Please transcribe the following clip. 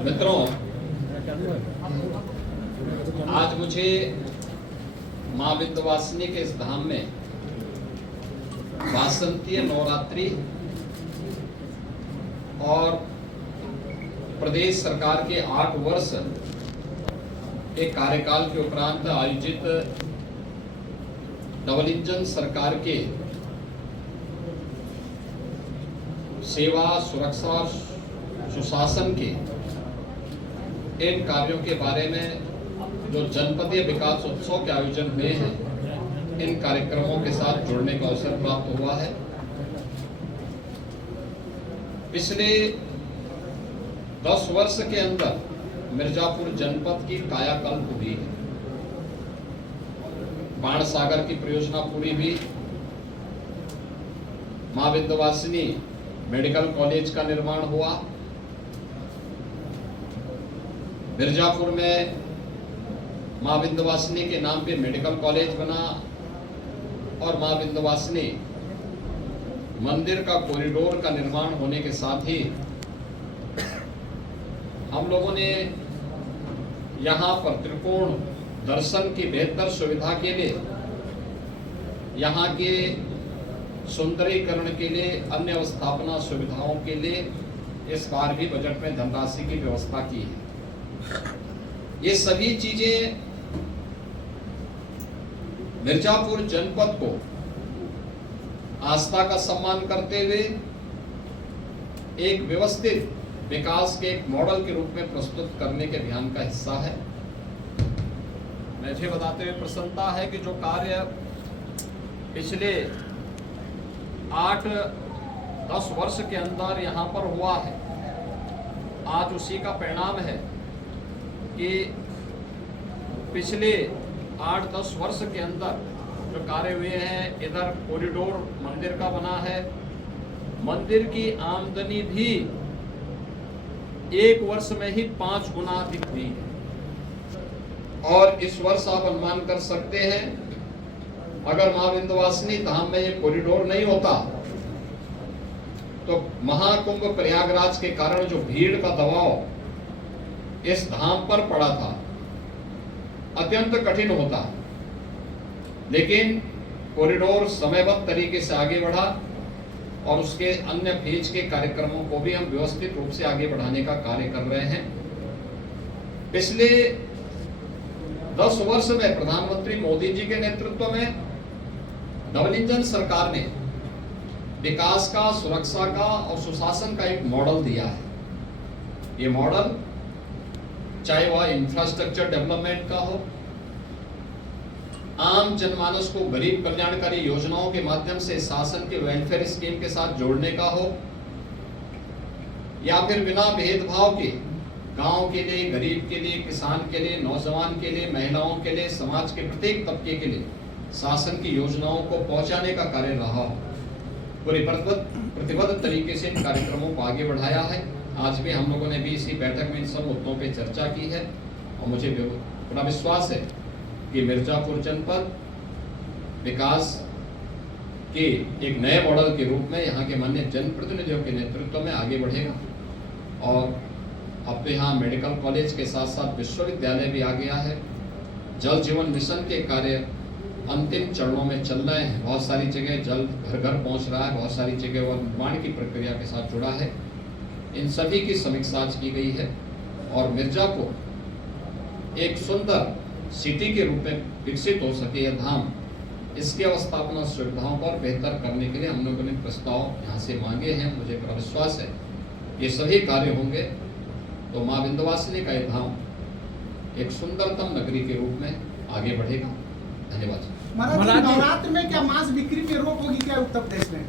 मित्रों, आज मुझे मां विंध्यवासिनी के इस धाम में वासंतीय नवरात्रि और प्रदेश सरकार के 8 वर्ष के कार्यकाल के उपरांत आयोजित डबल इंजन सरकार के सेवा, सुरक्षा, सुशासन के इन कार्यों के बारे में जो जनपदीय विकास उत्सव के आयोजन हुए हैं, इन कार्यक्रमों के साथ जुड़ने का अवसर प्राप्त हुआ है। पिछले 10 वर्ष के अंदर मिर्जापुर जनपद की कायाकल्प हुई है। बाण सागर की परियोजना पूरी हुई, मां विंध्यवासिनी मेडिकल कॉलेज का निर्माण हुआ, मिर्जापुर में मां विंध्यवासिनी के नाम पे मेडिकल कॉलेज बना और मां विंध्यवासिनी मंदिर का कॉरिडोर का निर्माण होने के साथ ही हम लोगों ने यहाँ पर त्रिकोण दर्शन की बेहतर सुविधा के लिए, यहाँ के सुंदरीकरण के लिए, अन्य अवस्थापना सुविधाओं के लिए इस बार भी बजट में धनराशि की व्यवस्था की है। ये सभी चीजें मिर्जापुर जनपद को आस्था का सम्मान करते हुए एक व्यवस्थित विकास के एक मॉडल के रूप में प्रस्तुत करने के अभियान का हिस्सा है। मुझे बताते हुए प्रसन्नता है कि जो कार्य पिछले 8-10 वर्ष के अंदर यहाँ पर हुआ है, आज उसी का परिणाम है कि पिछले 8-10 वर्ष के अंदर जो कार्य हुए हैं, इधर कॉरिडोर मंदिर का बना है, मंदिर की आमदनी भी 1 वर्ष में ही 5 गुना अधिक हुई है। और इस वर्ष आप अनुमान कर सकते हैं, अगर मां विंध्यवासिनी धाम में ये कॉरिडोर नहीं होता तो महाकुंभ प्रयागराज के कारण जो भीड़ का दबाव इस धाम पर पड़ा था, अत्यंत कठिन होता। लेकिन कॉरिडोर समयबद्ध तरीके से आगे बढ़ा और उसके अन्य फेज के कार्यक्रमों को भी हम व्यवस्थित रूप से आगे बढ़ाने का कार्य कर रहे हैं। पिछले 10 वर्ष में प्रधानमंत्री मोदी जी के नेतृत्व में डबल इंजन सरकार ने विकास का, सुरक्षा का और सुशासन का एक मॉडल दिया है। ये मॉडल चाहे वह इंफ्रास्ट्रक्चर डेवलपमेंट का हो, आम जनमानस को गरीब कल्याणकारी योजनाओं के माध्यम से शासन के वेलफेयर स्कीम के साथ जोड़ने का हो, या फिर बिना भेदभाव के गांव के लिए, गरीब के लिए, किसान के लिए, नौजवान के लिए, महिलाओं के लिए, समाज के प्रत्येक तबके के लिए शासन की योजनाओं को पहुंचाने का कार्य रहा हो। पूरी प्रतिबद्ध तरीके से इन कार्यक्रमों को आगे बढ़ाया है। आज भी हम लोगों ने भी इसी बैठक में इन सब मुद्दों पे चर्चा की है और मुझे पूरा विश्वास है कि मिर्जापुर जनपद विकास के एक नए मॉडल के रूप में यहाँ के माननीय जनप्रतिनिधियों के नेतृत्व में आगे बढ़ेगा। और अब तो यहाँ मेडिकल कॉलेज के साथ साथ विश्वविद्यालय भी आ गया है। जल जीवन मिशन के कार्य अंतिम चरणों में चल रहे हैं। बहुत सारी जगह जल घर घर पहुँच रहा है, बहुत सारी जगह वह निर्माण की प्रक्रिया के साथ जुड़ा है। इन सभी की समीक्षा की गई है और मिर्जापुर एक सुंदर सिटी के रूप में विकसित हो सके यह धाम, इसकी अवस्थापना सुविधाओं पर बेहतर करने के लिए हम लोगों ने प्रस्ताव यहाँ से मांगे हैं। मुझे पूरा विश्वास है ये सभी कार्य होंगे तो मां विंध्यवासिनी का यह धाम एक सुंदरतम नगरी के रूप में आगे बढ़ेगा। धन्यवाद। महाराज, नवरात्र में क्या मांस बिक्री पे रोक होगी क्या उत्तर प्रदेश में?